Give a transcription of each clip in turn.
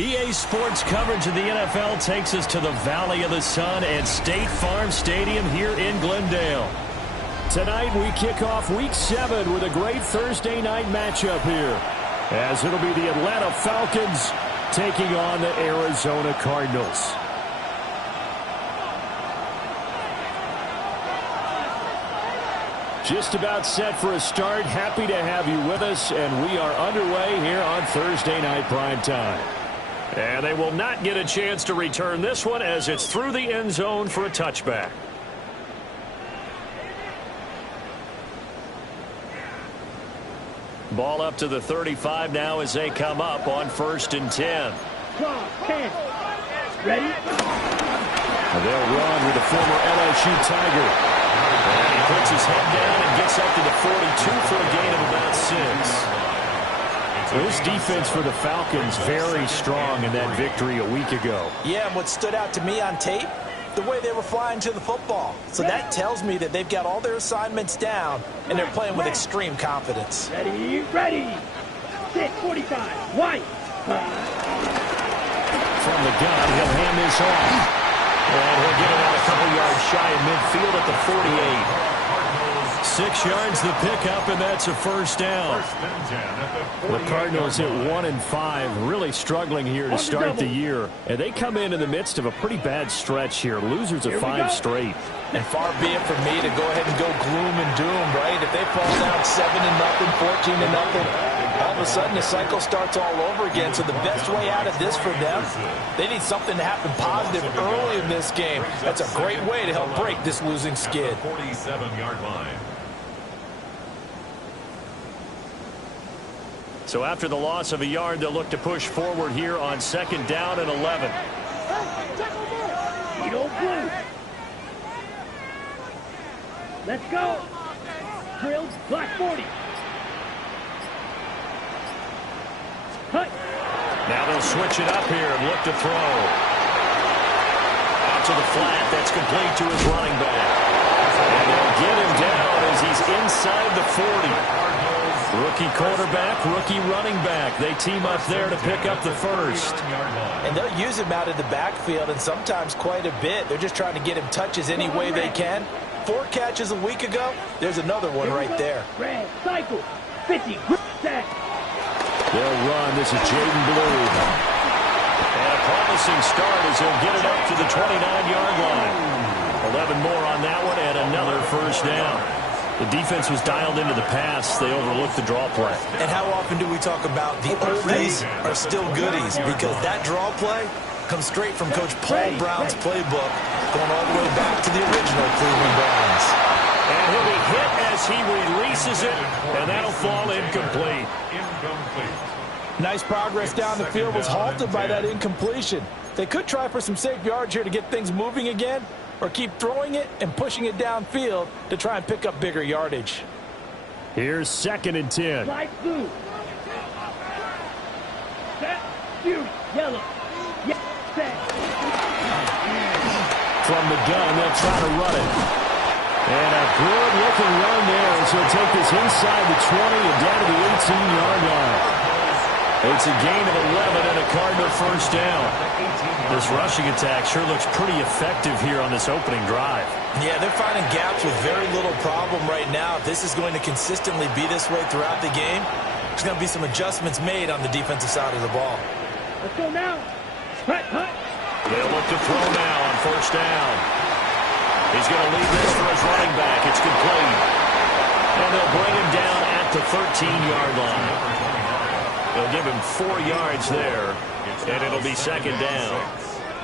EA Sports coverage of the NFL takes us to the Valley of the Sun at State Farm Stadium here in Glendale. Tonight we kick off Week 7 with a great Thursday night matchup here, as it'll be the Atlanta Falcons taking on the Arizona Cardinals. Just about set for a start. Happy to have you with us, and we are underway here on Thursday Night Primetime. And they will not get a chance to return this one as it's through the end zone for a touchback. Ball up to the 35 now as they come up on 1st and 10. 10. Ready? And they'll run with the former LSU Tiger. And he puts his head down and gets up to the 42 for a gain of about 6. This defense for the Falcons very strong in that victory a week ago. Yeah, and what stood out to me on tape, the way they were flying to the football. So that tells me that they've got all their assignments down, and they're playing with extreme confidence. Ready, ready. Set 45. White. From the gun, he'll hand this off. And he'll get it out a couple yards shy of midfield at the 48. 6 yards the pickup, and that's a first down. The Cardinals at 1-5, really struggling here to start the year. And they come in the midst of a pretty bad stretch here. Losers of 5 straight. And far be it from me to go ahead and go gloom and doom, right? If they fall down 7-0, 14-0, all of a sudden the cycle starts all over again. So the best way out of this for them, they need something to happen positive early in this game. That's a great way to help break this losing skid. 47-yard line. So after the loss of a yard, they'll look to push forward here on 2nd down and 11. Let's go. Drills, black 40. Cut. Now they'll switch it up here and look to throw. Out to the flat. That's complete to his running back. And they'll get him down as he's inside the 40. Rookie quarterback, rookie running back. They team up there to pick up the first. And they'll use him out of the backfield, and sometimes quite a bit. They're just trying to get him touches any way they can. 4 catches a week ago. There's another one right there. Red cycle. 50. Set. They'll run. This is Jaden Blue. And a promising start as he'll get it up to the 29-yard line. 11 more on that one and another first down. The defense was dialed into the pass. They overlooked the draw play. And how often do we talk about the oldies are still goodies? Because that draw play comes straight from Coach Paul Brown's playbook, going all the way back to the original Cleveland Browns. And he'll be hit as he releases it, and that'll fall incomplete. Nice progress down the field was halted by that incompletion. They could try for some safe yards here to get things moving again, or keep throwing it and pushing it downfield to try and pick up bigger yardage. Here's 2nd and 10. Light blue. Set. Blue. Yellow. Set. From the gun, they'll try to run it. And a good-looking run there as he'll take this inside the 20 and down to the 18-yard line. It's a gain of 11 and a Cardinal first down. This rushing attack sure looks pretty effective here on this opening drive. Yeah, they're finding gaps with very little problem right now. If this is going to consistently be this way throughout the game, there's going to be some adjustments made on the defensive side of the ball. Let's go now. Hut, hut. They'll look to throw now on first down. He's going to leave this for his running back. It's complete. And they'll bring him down at the 13-yard line. They'll give him 4 yards there, and it'll be 2nd down.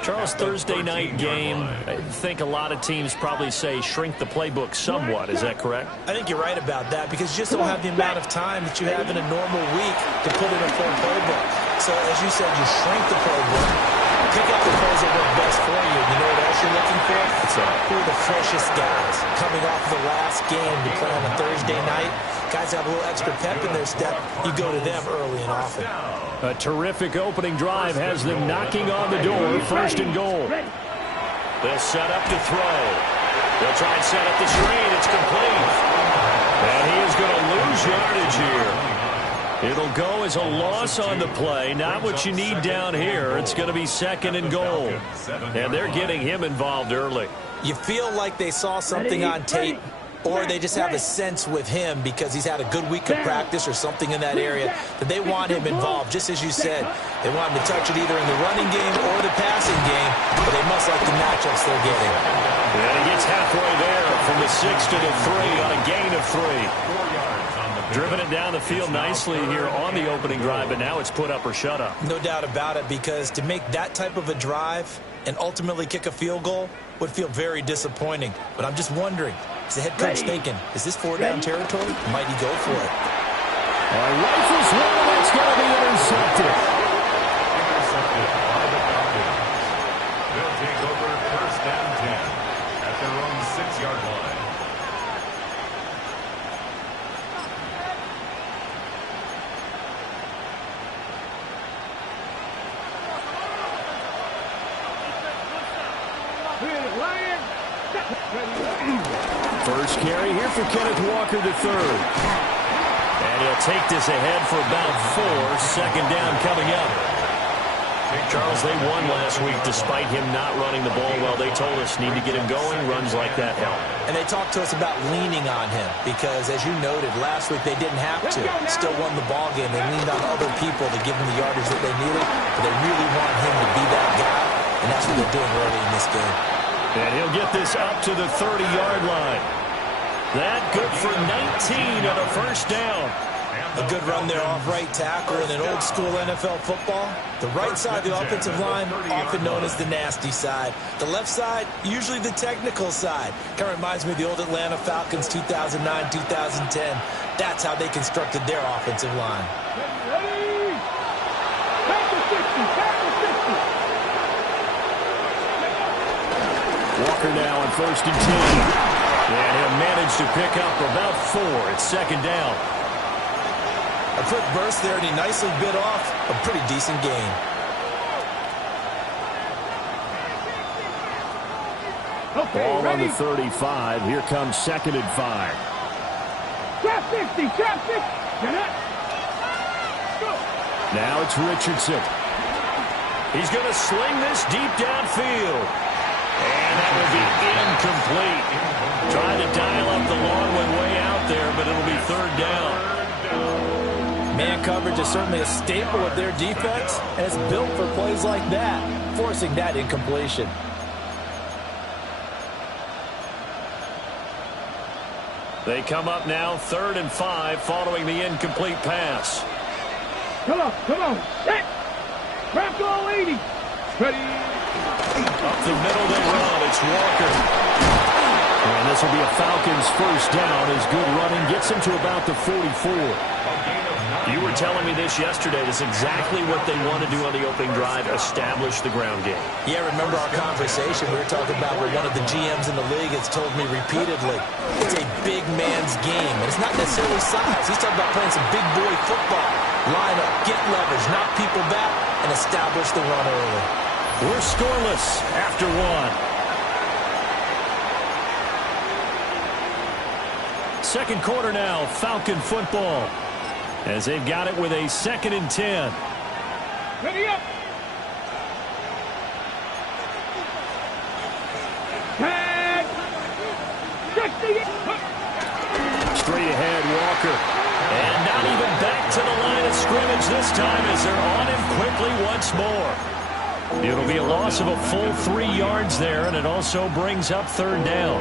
Charles, Thursday night game, I think a lot of teams probably say shrink the playbook somewhat. Is that correct? I think you're right about that because you just don't have the amount of time that you have in a normal week to put in a full playbook. So, as you said, you shrink the playbook, pick out the plays that work best for you. You know what else you're looking for? Who are the freshest guys coming off the last game to play on a Thursday night? Guys have a little extra pep in their step. You go to them early and often. A terrific opening drive has them knocking on the door. 1st and goal. They'll set up to throw. They'll try and set up the screen. It's complete. And he is going to lose yardage here. It'll go as a loss on the play. Not what you need down here. It's going to be 2nd and goal. And they're getting him involved early. You feel like they saw something on tape, or they just have a sense with him because he's had a good week of practice or something in that area that they want him involved. Just as you said, they want him to touch it either in the running game or the passing game, but they must like the matchups they're getting. And he gets halfway there from the 6 to the 3 on a gain of 3. Driven it down the field nicely here on the opening drive, but now it's put up or shut up. No doubt about it, because to make that type of a drive and ultimately kick a field goal would feel very disappointing. But I'm just wondering, is the head coach thinking, is this 4-down territory? Might he go for it? Rifles one, that's going to be intercepted. They'll take over 1st and 10 at their own 6-yard line. First carry here for Kenneth Walker III. And he'll take this ahead for about 4. 2nd down coming up. Charles, they won last week despite him not running the ball well. They told us need to get him going. Runs like that help. And they talked to us about leaning on him because, as you noted, last week they didn't have to. Still won the ball game. They leaned on other people to give them the yardage that they needed. But they really want him to be that guy, and that's what they're doing early in this game. And he'll get this up to the 30-yard line. That good for 19 on a 1st down. A good run there off right tackle in an old-school NFL football. The right side of the offensive line, often known as the nasty side. The left side, usually the technical side. Kind of reminds me of the old Atlanta Falcons 2009-2010. That's how they constructed their offensive line. Walker now on 1st and 10. And he'll manage to pick up about 4. It's 2nd down. A quick burst there, and he nicely bit off a pretty decent gain. Ball on the 35. Here comes 2nd and 5. Trap 50, trap 50. Now it's Richardson. He's going to sling this deep downfield. And that will be incomplete. Trying to dial up the long one way out there, but it'll be 3rd down. Man coverage is certainly a staple of their defense, and it's built for plays like that, forcing that incompletion. They come up now 3rd and 5 following the incomplete pass. Come on, set. Trap goal 80. Ready. Up the middle they run. It's Walker. And this will be a Falcons 1st down as good running gets him to about the 44. You were telling me this yesterday. This is exactly what they want to do on the opening drive, establish the ground game. Yeah, remember our conversation. We were talking about where one of the GMs in the league has told me repeatedly, it's a big man's game. And it's not necessarily size. He's talking about playing some big boy football. Line up, get leverage, knock people back, and establish the run early. We're scoreless after 1. Second quarter now, Falcon football. As they've got it with a 2nd and 10. Ready up. Tag. 60. Straight ahead, Walker. And not even back to the line of scrimmage this time as they're on him quickly once more. It'll be a loss of a full 3 yards there, and it also brings up 3rd down.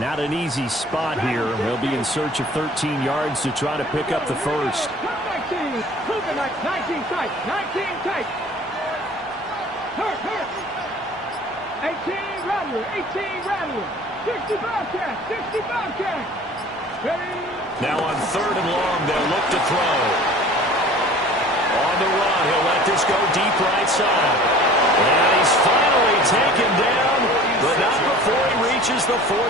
Not an easy spot here. They'll be in search of 13 yards to try to pick up the 1st. 19 tight. 19 tight. Hurt. 18 rattler. 60 Bobcat. Ready. Now on 3rd and long, they'll look to throw. On the run, he'll let this go deep right side. And he's finally taken down, but not before he reaches the 14.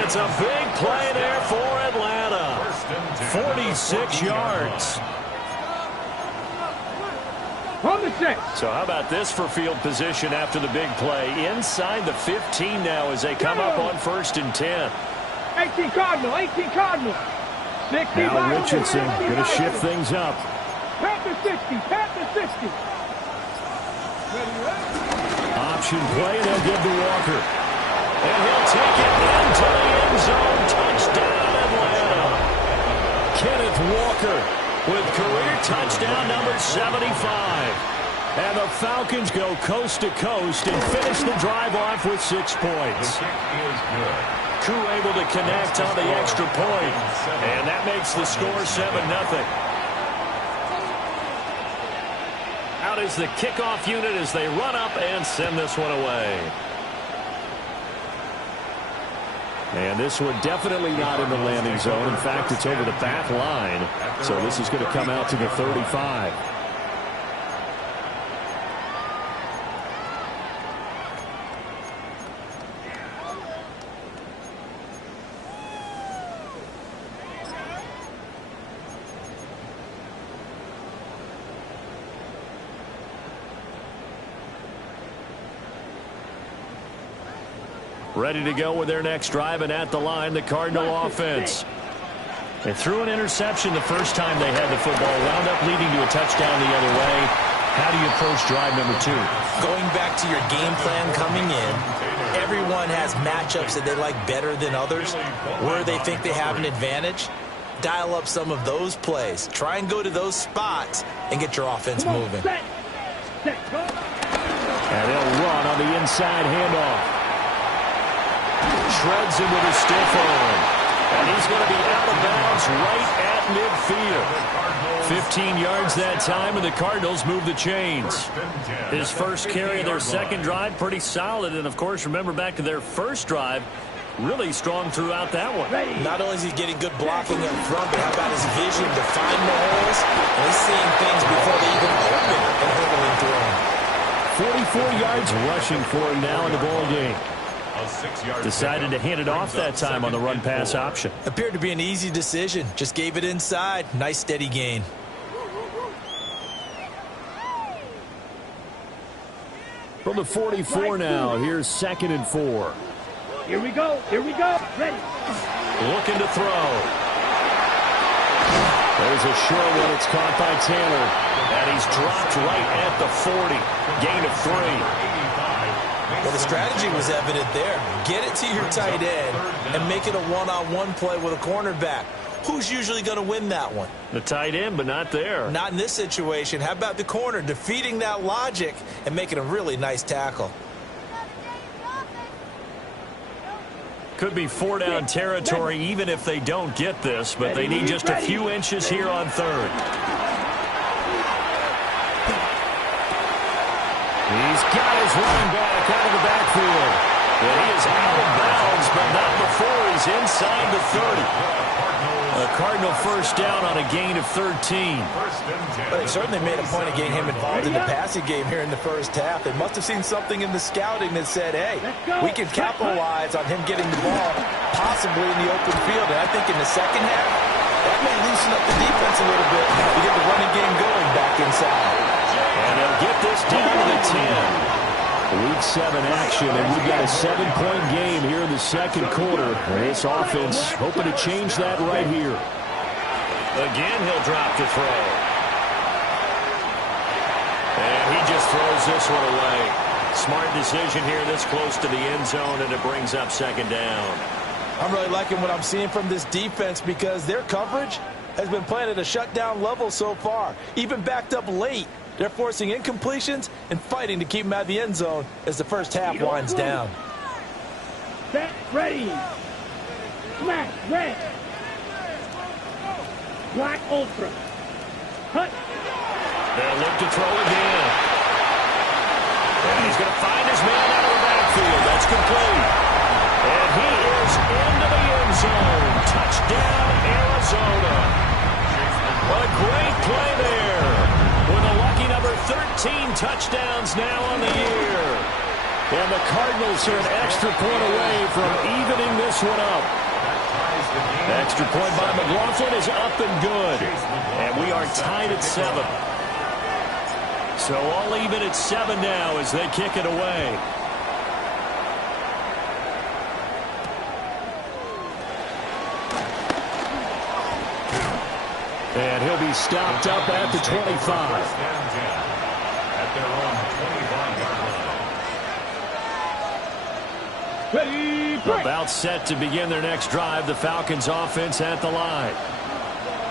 It's a big play there for Atlanta. 46 yards. On the 6. So how about this for field position after the big play? Inside the 15 now as they come up on 1st and 10. 18 Cardinal, 18 Cardinal. 60 Now Richardson going to shift things up. Panther 60, Panther 60. Option play, and they'll give to Walker. And he'll take it into the end zone. Touchdown, Atlanta. Kenneth Walker with career touchdown number 75. And the Falcons go coast to coast and finish the drive off with 6 points. Crew able to connect on the extra point. And that makes the score 7-0. Out is the kickoff unit as they run up and send this one away. And this one definitely not in the landing zone. In fact, it's over the back line. So this is going to come out to the 35. Ready to go with their next drive, and at the line, the Cardinal offense. They threw an interception the first time they had the football, wound up leading to a touchdown the other way. How do you approach drive number 2? Going back to your game plan coming in, everyone has matchups that they like better than others. Where they think they have an advantage, dial up some of those plays. Try and go to those spots and get your offense moving. And they'll run on the inside handoff. Shreds him with a stiff arm. And he's going to be out of bounds right at midfield. 15 yards that time, and the Cardinals move the chains. His first carry of their second drive, pretty solid. And, of course, remember back to their first drive, really strong throughout that one. Not only is he getting good blocking up front, but how about his vision to find the holes? And he's seeing things before they even open and hurdling through them. 44 yards rushing for him now in the ball game. Decided to hand it off that time on the run-pass option. Appeared to be an easy decision. Just gave it inside. Nice steady gain. From the 44 now, here's 2nd and 4. Here we go. Here we go. Ready. Looking to throw. There's a short one. It's caught by Taylor. And he's dropped right at the 40. Gain of 3. Well, the strategy was evident there. Get it to your tight end and make it a one-on-one play with a cornerback. Who's usually going to win that one? The tight end, but not there. Not in this situation. How about the corner defeating that logic and making a really nice tackle? Could be 4-down territory even if they don't get this, but they need just a few inches here on 3rd. He's got his running back out of the backfield. And he is out of bounds, but not before he's inside the 30. A Cardinal first down on a gain of 13. But they certainly made a point of getting him involved in the passing game here in the first half. They must have seen something in the scouting that said, hey, we can capitalize on him getting the ball, possibly in the open field. And I think in the second half, that may loosen up the defense a little bit to get the running game going back inside. And they'll get this down to the 10. Week 7 action, and we've got a 7-point game here in the second quarter. And this offense hoping to change that right here. Again, he'll drop to throw. And he just throws this one away. Smart decision here this close to the end zone, and it brings up 2nd down. I'm really liking what I'm seeing from this defense because their coverage has been playing at a shutdown level so far. Even backed up late. They're forcing incompletions and fighting to keep them out of the end zone as the first half winds down. Set, ready. Smash, red. Black ultra. Cut. They'll look to throw again. And he's going to find his man out of the backfield. That's complete. And he is into the end zone. Touchdown, Arizona. A great play there. With a lucky number 13 touchdowns now on the year. And the Cardinals are an extra point away from evening this one up. Extra point by McLaughlin is up and good. And we are tied at 7. So all even at 7 now as they kick it away. And he'll be stopped up at the 25. At their own 25-yard line. About set to begin their next drive. The Falcons offense at the line.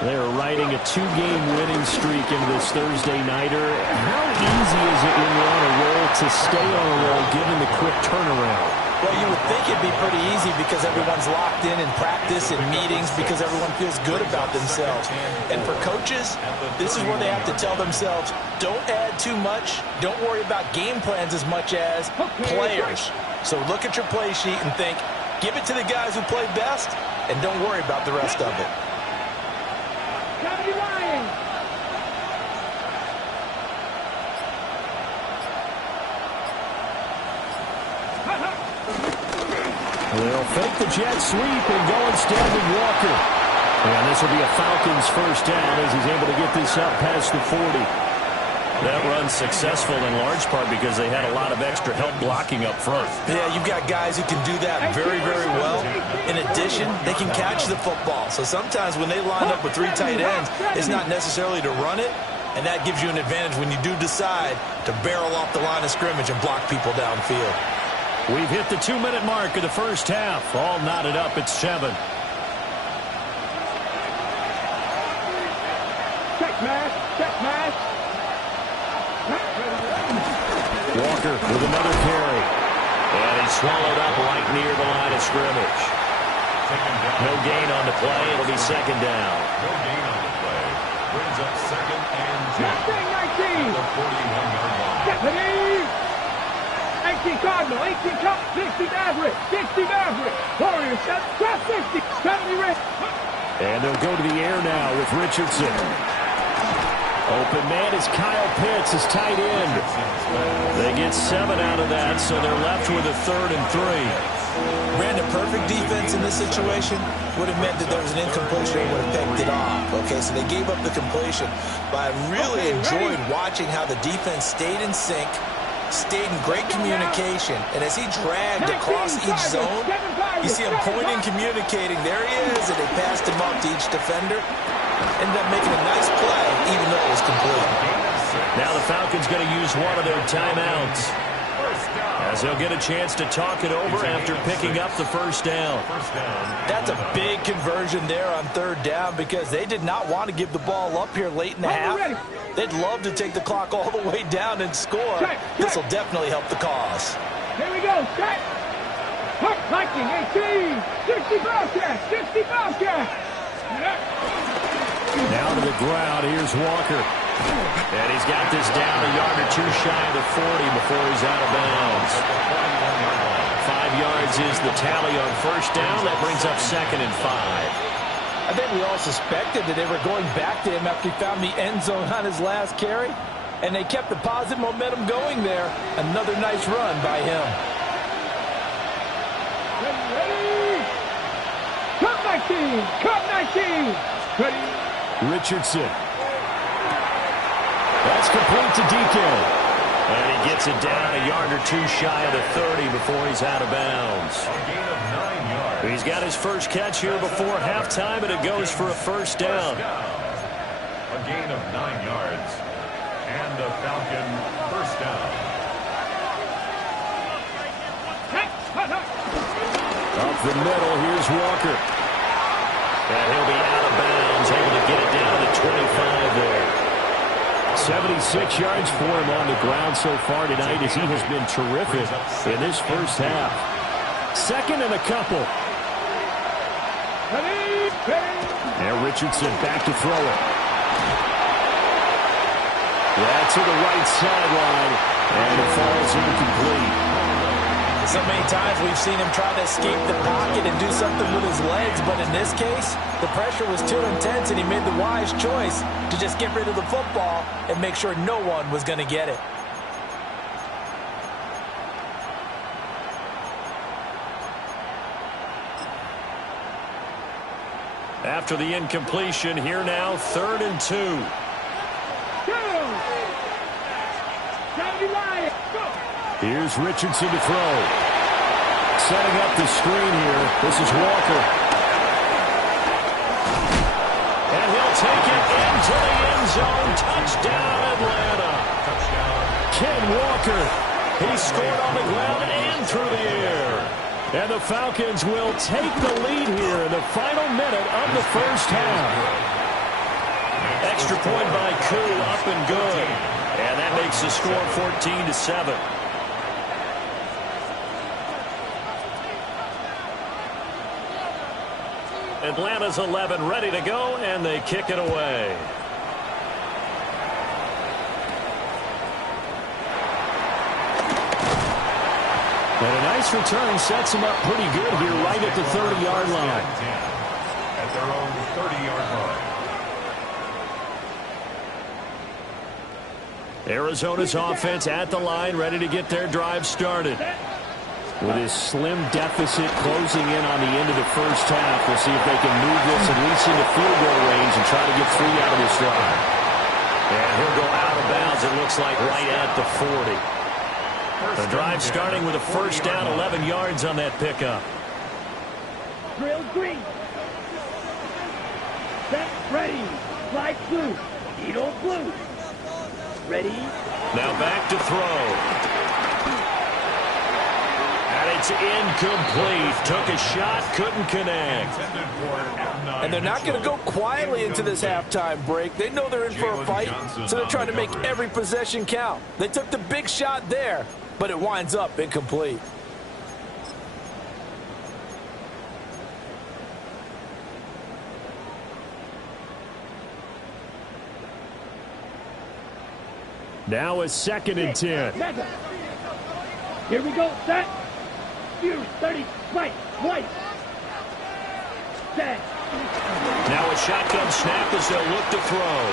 They're riding a 2-game winning streak into this Thursday nighter. How easy is it when you're on a roll to stay on a roll given the quick turnaround? Well, you would think it'd be pretty easy because everyone's locked in practice and meetings because everyone feels good about themselves. And for coaches, this is where they have to tell themselves, don't add too much. Don't worry about game plans as much as players. So look at your play sheet and think, give it to the guys who play best, and don't worry about the rest of it. They'll fake the jet sweep and go instead with Walker. And this will be a Falcons first down as he's able to get this up past the 40. That run's successful in large part because they had a lot of extra help blocking up front. Yeah, you've got guys who can do that very, very well. In addition, they can catch the football. So sometimes when they line up with 3 tight ends, it's not necessarily to run it, and that gives you an advantage when you do decide to barrel off the line of scrimmage and block people downfield. We've hit the 2-minute mark of the first half. All knotted up at 7. Check match. Walker with another carry. And he's swallowed up right near the line of scrimmage. No gain on the play. It'll be second down. No gain on the play. Brings up 2nd and 10. 19. The 41-yard line. Deputy. 18 Cardinal. 18 Cup. 60 Maverick. 60 Maverick. Warriors. Cross 60. 70 Rick. And they'll go to the air now with Richardson. Open man is Kyle Pitts, his tight end. They get 7 out of that, so they're left with a 3rd and 3. Brandon, perfect defense in this situation would have meant that there was an incompletion and would have picked it off. Okay, so they gave up the completion. But I really enjoyed watching how the defense stayed in sync, stayed in great communication, and as he dragged across each zone, you see him pointing, communicating. There he is, and they passed him up to each defender. Ended up making a nice play, even though it was complete. Now the Falcons going to use one of their timeouts, as they'll get a chance to talk it over after picking up the first down. That's a big conversion there on 3rd down because they did not want to give the ball up here late in the half. They'd love to take the clock all the way down and score. This will definitely help the cause. Here we go. Set. Hook. Viking. 18. 60 Bobcats. 60 Bobcats. Now to the ground. Here's Walker. And he's got this down a yard or 2 shy of the 40 before he's out of bounds. 5 yards is the tally on first down. That brings up 2nd and 5. I think we all suspected that they were going back to him after he found the end zone on his last carry. And they kept the positive momentum going there. Another nice run by him. Ready. Cup 19. Cup 19. Ready. Richardson. That's complete to DK. And he gets it down a yard or 2 shy of the 30 before he's out of bounds. A gain of 9 yards. He's got his first catch here before halftime, and it goes for a first down. A gain of 9 yards. And a Falcon first down. Up the middle, here's Walker. And he'll be out of bounds, able to get it down to 25 there. 76 yards for him on the ground so far tonight as he has been terrific in this first half. 2nd and a couple. And Richardson back to throw it. Yeah, to the right sideline. And it falls incomplete. So many times we've seen him try to escape the pocket and do something with his legs, but in this case, the pressure was too intense and he made the wise choice to just get rid of the football and make sure no one was going to get it. After the incompletion, here now, 3rd and 2. Here's Richardson to throw. Setting up the screen here. This is Walker. And he'll take it into the end zone. Touchdown, Atlanta. Ken Walker, he scored on the ground and through the air. And the Falcons will take the lead here in the final minute of the first half. Extra point by Koo, up and good. And that makes the score 14-7. Atlanta's 11 ready to go, and they kick it away. And a nice return sets them up pretty good here right at the 30-yard line. At their own 30-yard line. Arizona's offense at the line, ready to get their drive started. With his slim deficit closing in on the end of the first half, we'll see if they can move this at least into field goal range and try to get 3 out of this drive. And he'll go out of bounds, it looks like, right at the 40. The drive starting with a first down, 11 yards on that pickup. Drill green. Set, ready. Slide blue. Needle blue. Ready. Now back to throw. And it's incomplete. Took a shot, couldn't connect. And they're not going to go quietly into this halftime break. They know they're in for a fight, so they're trying to make every possession count. They took the big shot there, but it winds up incomplete. Now a 2nd and 10. Here we go. Set. View 30. Right. White. Set. Now a shotgun snap as they'll look to throw.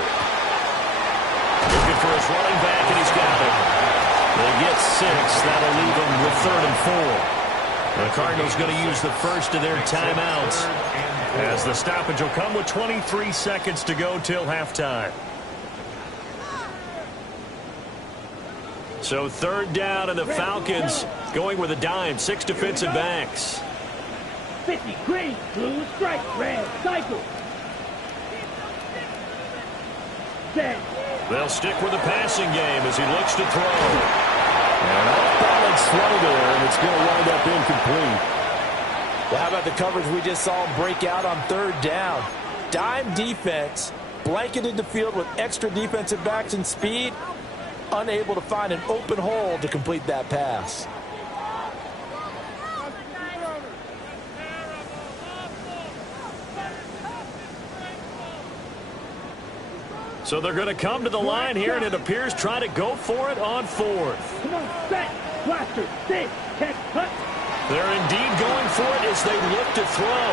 Looking for his running back, and he's got it. They get 6. That'll leave them with 3rd and 4. The Cardinals going to use the first of their timeouts as the stoppage will come with 23 seconds to go till halftime. So 3rd down, and the Falcons going with a dime. 6 defensive backs. 50. Green. Blue. Strike. Red. Cycle. Set. They'll stick with the passing game as he looks to throw. And off-balance throw there, and it's going to wind up incomplete. Well, how about the coverage we just saw him break out on 3rd down? Dime defense, blanketed the field with extra defensive backs and speed, unable to find an open hole to complete that pass. So they're going to come to the line here, and it appears try to go for it on 4th. Come on. Set. Blaster. Sit. Catch. Cut. They're indeed going for it as they look to throw.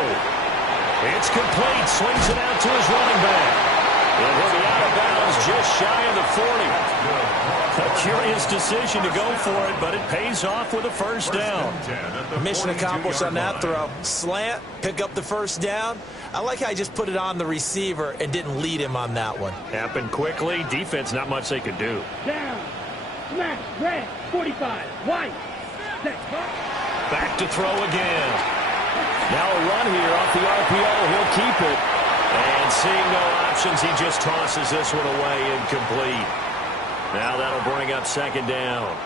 It's complete. Swings it out to his running back. And he'll be out of bounds just shy of the 40. A curious decision to go for it, but it pays off with a first down. Mission accomplished on that throw. Slant, pick up the first down. I like how he just put it on the receiver and didn't lead him on that one. Happened quickly. Defense, not much they could do. Down. Smash. Red. 45. White. Set. Back to throw again. Now a run here off the RPO. He'll keep it. And seeing no options, he just tosses this one away incomplete. Now that'll bring up 2nd down.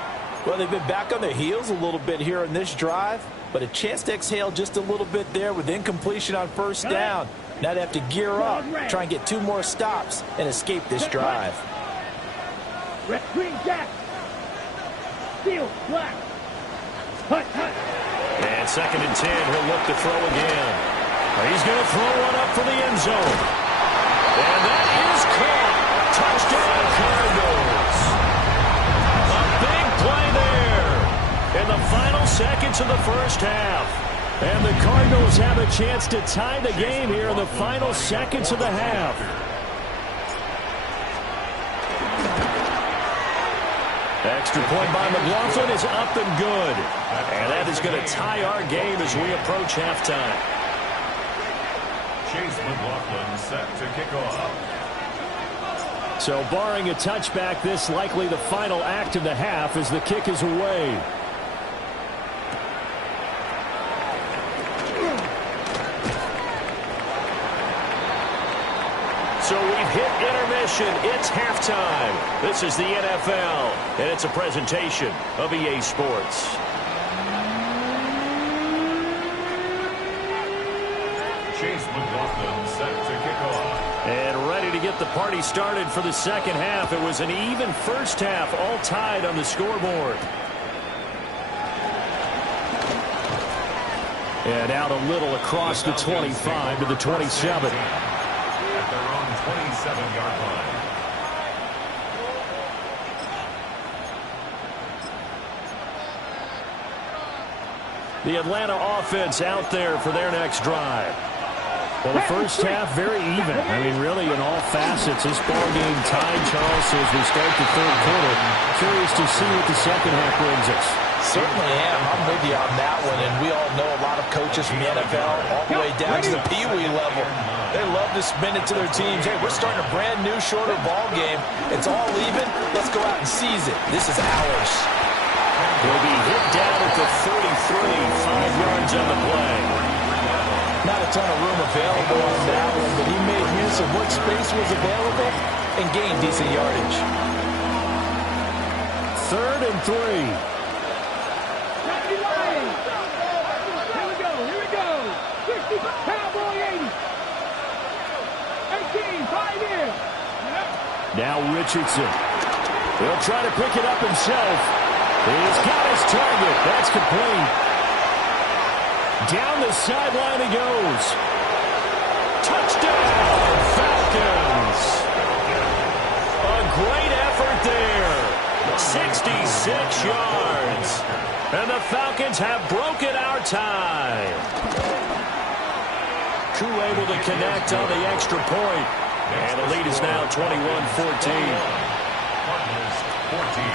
Well, they've been back on their heels a little bit here in this drive, but a chance to exhale just a little bit there with incompletion on 1st down. Now they have to gear up, try and get 2 more stops, and escape this drive. Red. Green. Jack. Steel. Black. Hut. Hut. And 2nd and 10, he'll look to throw again. He's going to throw one up for the end zone. And that is caught. Touchdown, Cardinals. A big play there in the final seconds of the first half. And the Cardinals have a chance to tie the game here in the final seconds of the half. Extra point by McLaughlin is up and good. And that is going to tie our game as we approach halftime. Chase McLaughlin set to kick off. So barring a touchback, this likely the final act of the half as the kick is away. So we've hit intermission. It's halftime. This is the NFL, and it's a presentation of EA Sports. Chase McLaughlin set to kick off. And ready to get the party started for the second half. It was an even first half, all tied on the scoreboard. And out a little across the 25 to the 27. At their own 27-yard line. The Atlanta offense out there for their next drive. Well, the first half, very even. I mean, really, in all facets, this ball game tied, Charles, as we start the third quarter. Curious to see what the second half brings us. Certainly am. I'm with you on that one, and we all know a lot of coaches from the NFL all the way down to the Pee-wee level. They love to spin it to their teams. Hey, we're starting a brand new, shorter ball game. It's all even. Let's go out and seize it. This is ours. He'll be hit down at the 33, 5 yards on the play. Not a ton of room available on that one, but he made use of what space was available and gained decent yardage. 3rd and 3. Here we go. 60, Cowboy 80. 18, 5 in. Now Richardson. He'll try to pick it up himself. He's got his target. That's complete. Down the sideline he goes. Touchdown, Falcons. A great effort there. 66 yards. And the Falcons have broken our tie. Crew able to connect on the extra point. And the lead is now 21-14. Cardinals 14.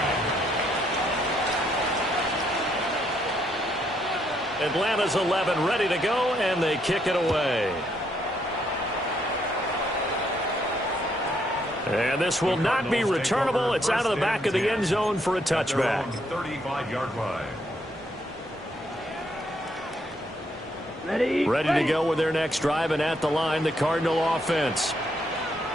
Atlanta's 11 ready to go, and they kick it away. And this will not be returnable. It's out of the back of the end zone for a touchback. 35-yard line. Ready Ready to go with their next drive, and at the line, the Cardinal offense.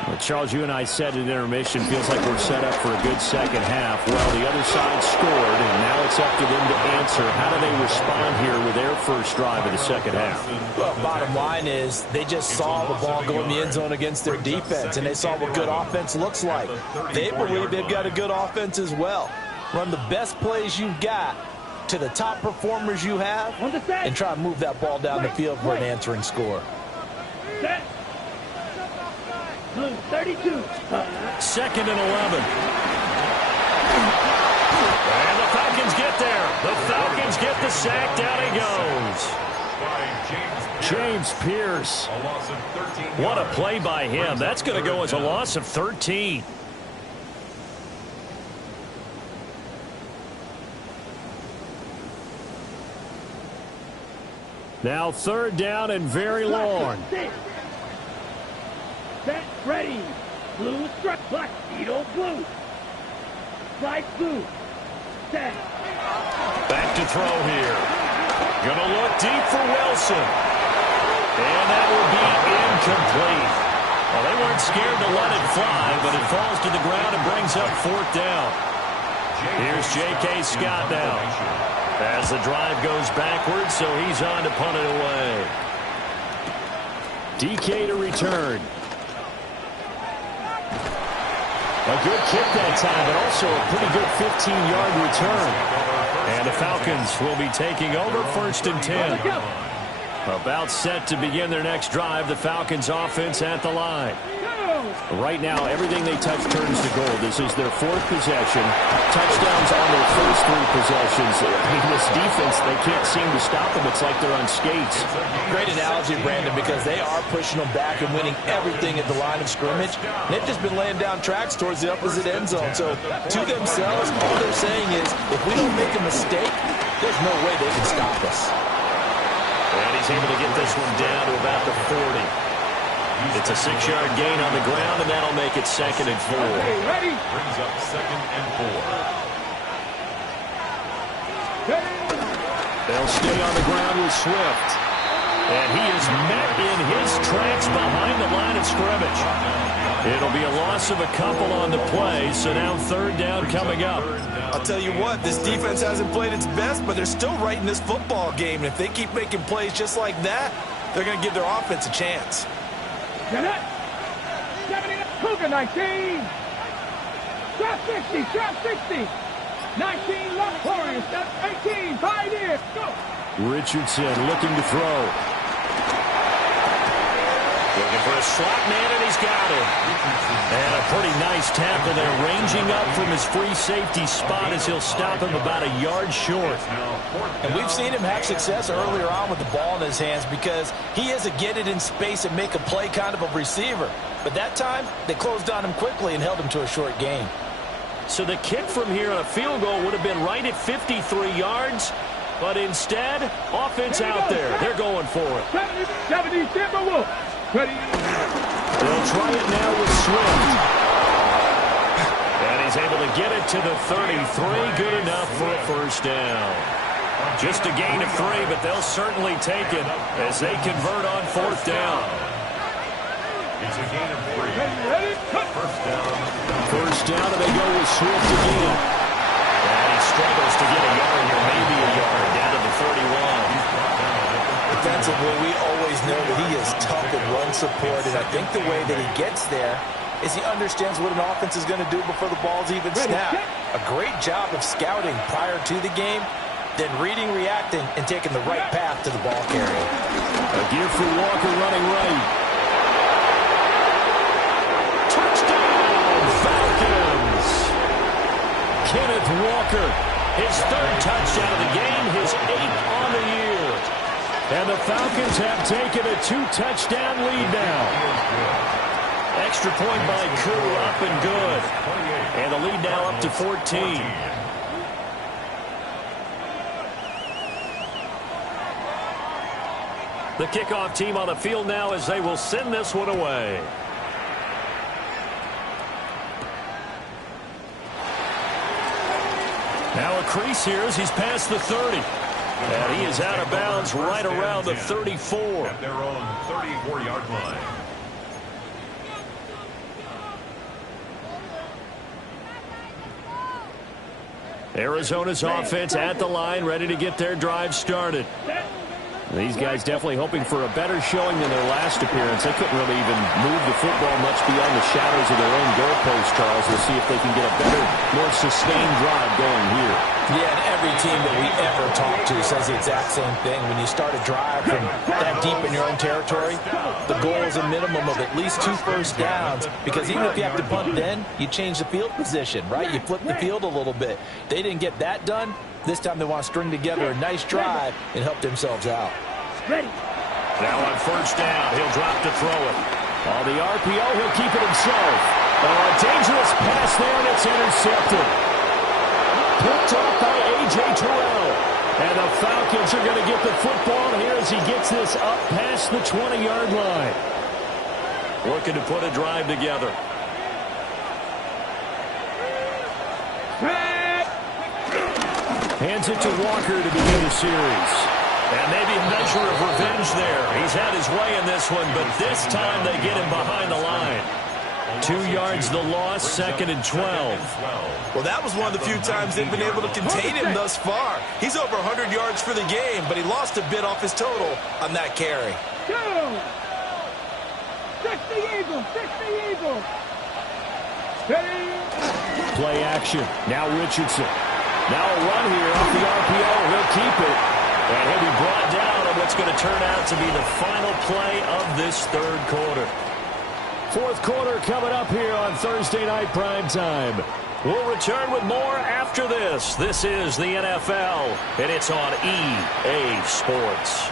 Well, Charles, you and I said at intermission, feels like we're set up for a good second half. Well, the other side scored, and now it's up to them to answer. How do they respond here with their first drive of the second half? Well, bottom line is they just saw the ball go in the end zone against their defense, and they saw what good offense looks like. They believe they've got a good offense as well. Run the best plays you've got to the top performers you have, and try to move that ball down the field for an answering score. Set. 32. 2nd and 11. And the Falcons get there. The Falcons get the sack. Down he goes. James Pierce. A loss of 13 What a yards. play by him. That's going to go as a loss of 13. Now 3rd down and very long. Set, ready. Blue strike, black, Edo blue. Strike blue. Set. Back to throw here. Gonna look deep for Wilson. And that will be incomplete. Well, they weren't scared to let it fly, but it falls to the ground and brings up 4th down. Here's J.K. Scott now. As the drive goes backwards, so he's on to punt it away. DK to return. A good kick that time, but also a pretty good 15-yard return. And the Falcons will be taking over 1st and 10. About set to begin their next drive. The Falcons offense at the line. Right now, everything they touch turns to gold. This is their 4th possession. Touchdowns on their first 3 possessions. I mean, this defense, they can't seem to stop them. It's like they're on skates. Great analogy, Brandon, because they are pushing them back and winning everything at the line of scrimmage. And they've just been laying down tracks towards the opposite end zone. So, to themselves, all they're saying is, if we don't make a mistake, there's no way they can stop us. And he's able to get this one down to about the 40. It's a 6-yard gain on the ground, and that'll make it 2nd and 4. Okay, ready? Brings up 2nd and 4. They'll stay on the ground with Swift. And he is met in his tracks behind the line of scrimmage. It'll be a loss of a couple on the play, so now third down coming up. I'll tell you what, this defense hasn't played its best, but they're still right in this football game. And if they keep making plays just like that, they're going to give their offense a chance. Cougar 19. Drop 60, drop 60. 19 left Warriors, 18, Pioneers, go. Richardson looking to throw. Looking for a slot man, and he's got him. And a pretty nice tackle there, ranging up from his free safety spot as he'll stop him about a yard short. And we've seen him have success earlier on with the ball in his hands because he is a get it in space and make a play kind of a receiver. But that time, they closed on him quickly and held him to a short gain. So the kick from here on a field goal would have been right at 53 yards. But instead, offense out there. They're going for it. 70 Timberwolves. Ready? They'll try it now with Swift. And he's able to get it to the 33. Good enough for a first down. Just a gain of 3, but they'll certainly take it as they convert on fourth down. It's a gain of 3. First down. First down, and they go with Swift again. And he struggles to get a yard here, maybe a yard, down to the 31. Defensively, we always know that he is tough in run support, and I think the way that he gets there is he understands what an offense is going to do before the ball's even snapped. A great job of scouting prior to the game, then reading, reacting, and taking the right path to the ball carrier. A gear for Walker running right. Touchdown, Falcons! Kenneth Walker, his third touchdown of the game, his 8th on the year. And the Falcons have taken a 2-touchdown lead now. Extra point by Koo, up and good. And the lead now up to 14. The kickoff team on the field now as they will send this one away. Now a crease here as he's past the 30. And he is out of bounds right around the 34. At their own 34-yard line. Arizona's offense at the line, ready to get their drive started. These guys definitely hoping for a better showing than their last appearance. They couldn't really even move the football much beyond the shadows of their own goalpost, Charles. We'll see if they can get a better, more sustained drive going here. Yeah, and every team that we ever talk to says the exact same thing. When you start a drive from that deep in your own territory, the goal is a minimum of at least 2 first downs, because even if you have to punt then, you change the field position, right? You flip the field a little bit. They didn't get that done. This time they want to string together a nice drive and help themselves out. Ready. Now on first down, he'll drop to throw it. On the RPO, he'll keep it himself. A dangerous pass there, and it's intercepted. Picked off by A.J. Terrell. And the Falcons are going to get the football here as he gets this up past the 20-yard line. Looking to put a drive together. Hands it to Walker to begin the series. And maybe a measure of revenge there. He's had his way in this one, but this time they get him behind the line. 2 yards the loss, 2nd and 12. Well, that was one of the few times they've been able to contain him thus far. He's over 100 yards for the game, but he lost a bit off his total on that carry. 60 Eagles, 60 Eagles. Ready. Play action. Now Richardson. Now a run here off the RPO. He'll keep it. And he'll be brought down on what's going to turn out to be the final play of this third quarter. Fourth quarter coming up here on Thursday Night Primetime. We'll return with more after this. This is the NFL, and it's on EA Sports.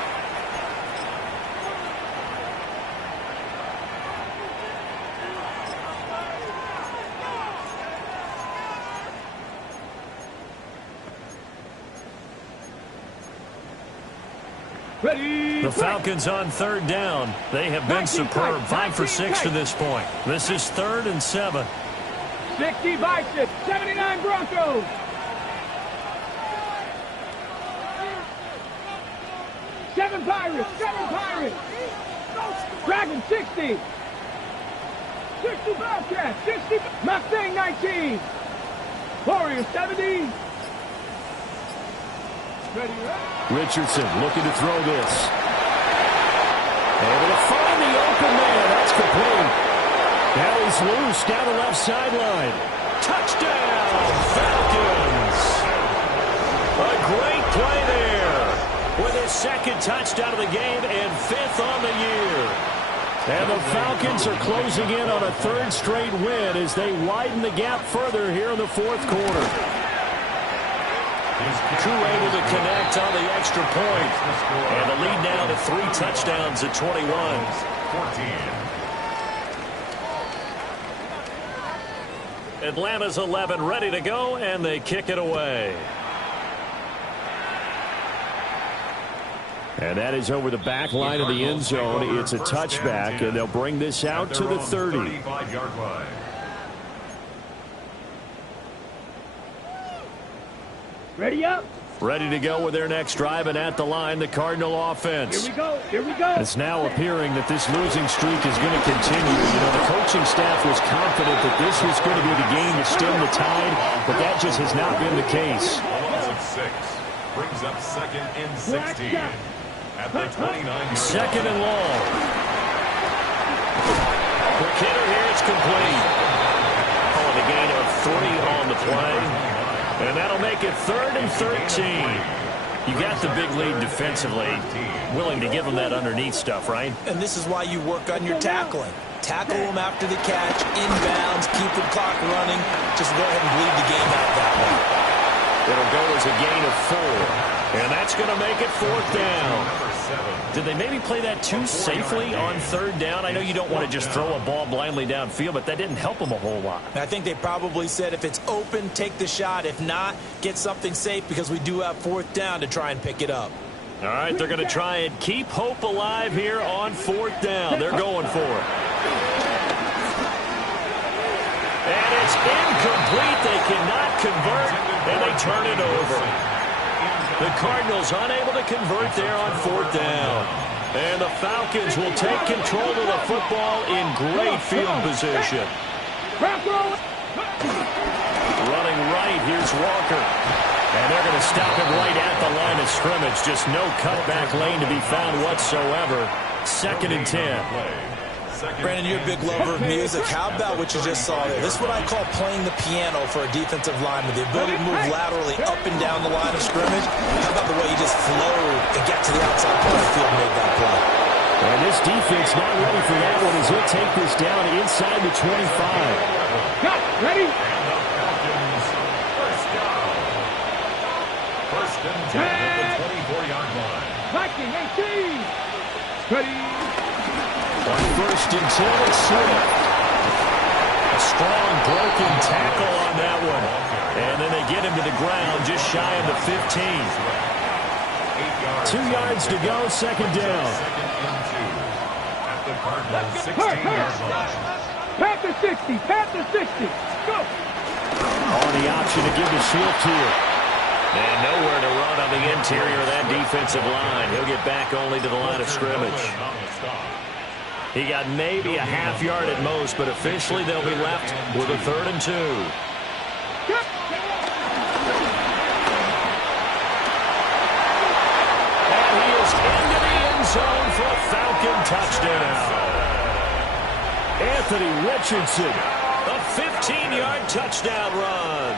Ready. The Falcons on third down. They have been superb. 5 for 6 to this point. This is 3rd and 7. 60 Bison, 79 Broncos. 7 Pirates, 7 Pirates. 7, 60. 60 Bobcats, 60. Mustang 19. Warriors 70. Ready, Richardson looking to throw this. Able to find the open man. That's complete. Now he's loose down the left sideline. Touchdown, Falcons. A great play there with his second touchdown of the game and 5th on the year. And the Falcons are closing in on a 3rd straight win as they widen the gap further here in the 4th quarter. Koo able to connect on the extra point. And the lead now to 3 touchdowns at 21. 14. Atlanta's 11 ready to go, and they kick it away. And that is over the back line of the end zone. It's a touchback, and they'll bring this out to the 30. 35-yard line. Ready up. Ready to go with their next drive, and at the line, the Cardinal offense. Here we go. Here we go. It's now appearing that this losing streak is going to continue. You know, the coaching staff was confident that this was going to be the game to stem the tide, but that just has not been the case. Loss of 6 brings up 2nd and 16 at the 29-yard. 2nd and long. The kicker here, it's complete. Calling a gain of 3 on the play. And that'll make it 3rd and 13. You got the big lead defensively. Willing to give them that underneath stuff, right? And this is why you work on your tackling. Tackle them after the catch, inbounds, keep the clock running. Just go ahead and bleed the game out that way. It'll go as a gain of 4. And that's going to make it 4th down. Did they maybe play that too safely on 3rd down? I know you don't want to just throw a ball blindly downfield, but that didn't help them a whole lot. I think they probably said if it's open, take the shot. If not, get something safe because we do have 4th down to try and pick it up. All right, they're going to try and keep hope alive here on 4th down. They're going for it. And it's incomplete. They cannot convert, and they turn it over. The Cardinals unable to convert there on 4th down. And the Falcons will take control of the football in great field position. Running right, here's Walker. And they're going to stop him right at the line of scrimmage. Just no cutback lane to be found whatsoever. 2nd and 10. Brandon, you're a big lover of music. How about what you just saw there? This is what I call playing the piano for a defensive lineman. The ability to move laterally up and down the line of scrimmage. How about the way he just flowed and got to the outside part of the field and made that play? And this defense not ready for that one as he'll take this down inside the 25. Got ready. First and 10 at the 24-yard line. Viking 18. Ready. On 1st and 10, it's Swift. A strong broken tackle on that one. And then they get him to the ground just shy of the 15. 2 yards to go, 2nd down. At the Cardinals 16-yard line. Panther 60. Panther 60. Go. On the option to give to Swift here. And nowhere to run on the interior of that defensive line. He'll get back only to the line of scrimmage. He got maybe a half yard at most, but officially they'll be left with a 3rd and 2. And he is into the end zone for a Falcon touchdown. Anthony Richardson, a 15-yard touchdown run.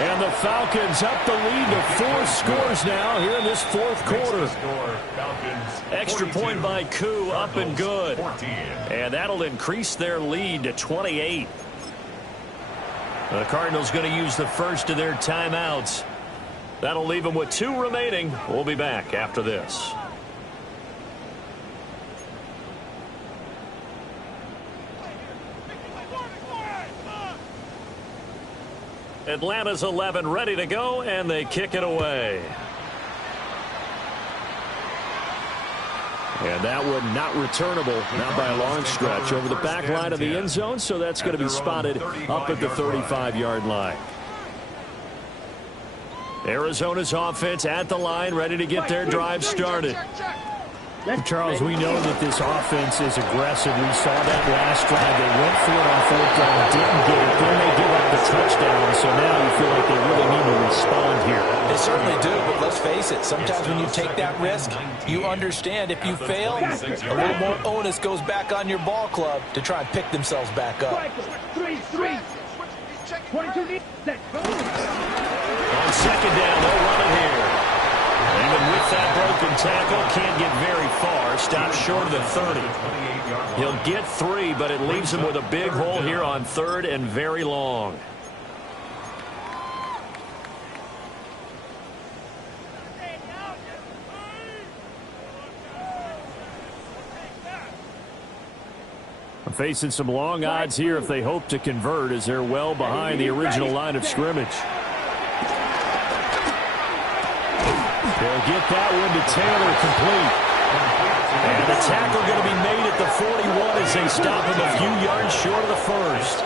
And the Falcons up the lead to 4 scores now here in this 4th quarter. Extra point by Koo, up and good. And that'll increase their lead to 28. The Cardinals going to use the first of their timeouts. That'll leave them with 2 remaining. We'll be back after this. Atlanta's 11 ready to go, and they kick it away. And that one not returnable, not by a long stretch, over the back line of the end zone, so that's going to be spotted up at the 35-yard line. Arizona's offense at the line, ready to get their drive started. Charles, we know that this offense is aggressive. We saw that last drive. They went for it on fourth down, didn't get it. Then they give up the touchdown. So now you feel like they really need to respond here. They certainly do, but let's face it. Sometimes when you take that risk, you understand if you fail, a little more onus goes back on your ball club to try and pick themselves back up. 3-3. 22 On second down, they'll run it here. Even with that broken tackle, can't get very far. Stops short of the 30. He'll get 3, but it leaves him with a big hole here on third and very long. Facing some long odds here if they hope to convert, as they're well behind the original line of scrimmage. They'll get that one to Taylor, complete. And the tackle going to be made at the 41 as they stop him a few yards short of the first.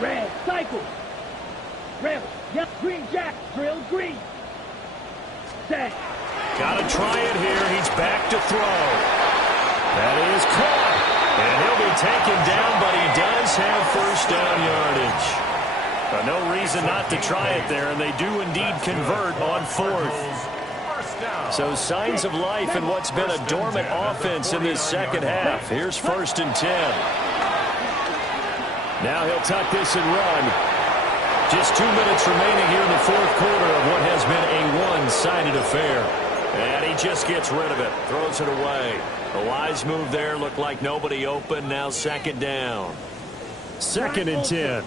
Red, cycle. Red, yep, green jack, drill, green. Set. Got to try it here. He's back to throw. That is caught. And he'll be taken down, but he does have first down yardage. But no reason not to try it there, and they do indeed convert on fourth. So signs of life in what's been a dormant offense in this second half. Here's first and 10. Now he'll tuck this and run. Just 2 minutes remaining here in the fourth quarter of what has been a one-sided affair. And he just gets rid of it, throws it away. A wise move there, looked like nobody open. Now second down. Second and 10.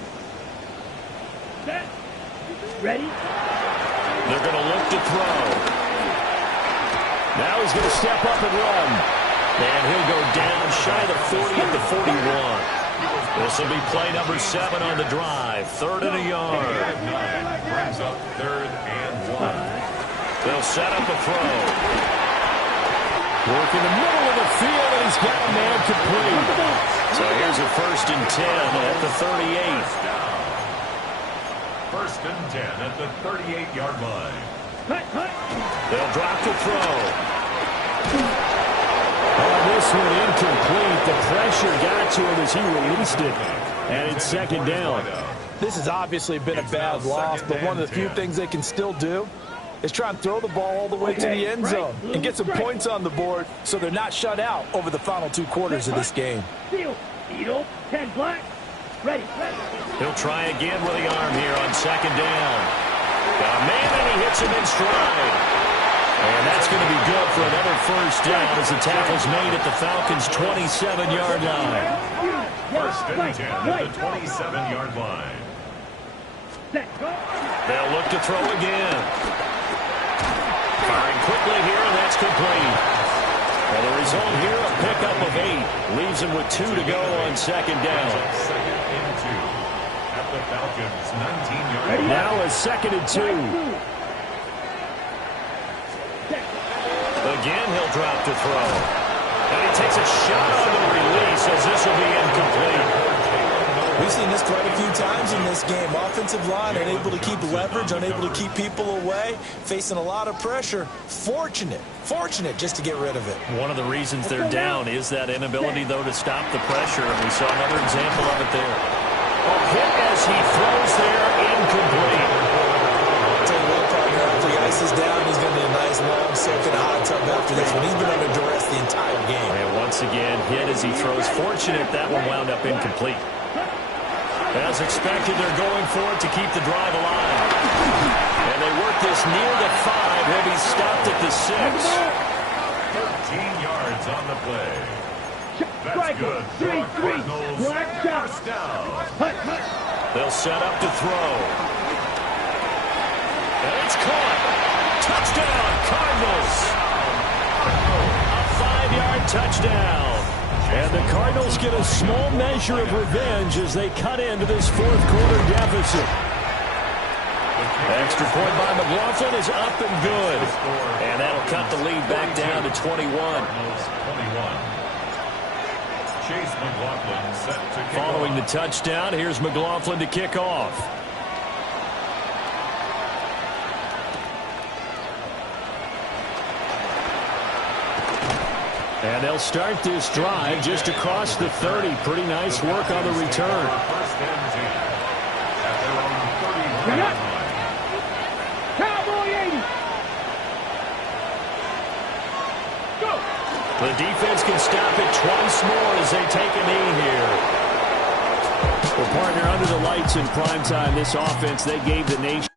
Ready? They're going to look to throw. Now he's going to step up and run. And he'll go down shy of the 40 at the 41. This will be play number 7 on the drive. Third and a yard. Brings up third and 1. They'll set up a throw. Work in the middle of the field, and he's got a man complete. So here's a first and 10 at the 38. First and 10 at the 38-yard line. They'll drop the throw. Oh, this one incomplete. The pressure got to him as he released it. And it's second down. This has obviously been a bad loss, but one of the few things they can still do is try and throw the ball all the way to the end zone and get some points on the board so they're not shut out over the final 2 quarters of this game. Eagle, 10 black. Ready. He'll try again with the arm here on second down. Got a man, and he hits him in stride. And that's going to be good for another first down as the tackle's made at the Falcons' 27-yard line. First and 10 at the 27-yard line. They'll look to throw again. Firing quickly here, and that's complete. Well, the result here, a pickup of 8. Leaves him with 2 to go on second down. Second and 2 at the Falcons' 19-yard line. Now a second and 2. Again, he'll drop to throw. And he takes a shot on the release as this will be incomplete. We've seen this quite a few times in this game. Offensive line unable to keep leverage, unable to keep people away, facing a lot of pressure. Fortunate just to get rid of it. One of the reasons they're down is that inability, though, to stop the pressure, and we saw another example of it there. A hit as he throws there, incomplete. I'll tell you what, partner, after he ices down, he's going to need a nice long soak in a hot tub after this one. He's been under duress the entire game. And once again, hit as he throws. Fortunate that one wound up incomplete. As expected, they're going for it to keep the drive alive. And they work this near the 5. He'll be stopped at the 6. 13 yards on the play. That's good. 3-3. Black shot. First down. They'll set up to throw. And it's caught. Touchdown, Cardinals. A 5-yard touchdown. And the Cardinals get a small measure of revenge as they cut into this fourth quarter deficit. Extra point by McLaughlin is up and good. And that'll cut the lead back down to 21. Chase McLaughlin set to kick Following off. the touchdown, here's McLaughlin to kick off. And they'll start this drive just across the 30. Pretty nice work on the return. First and 10. At their own 30-yard line. Cowboy 80. Go. The defense can stop it twice more as they take a knee here. Well, partner, under the lights in primetime, this offense, they gave the nation.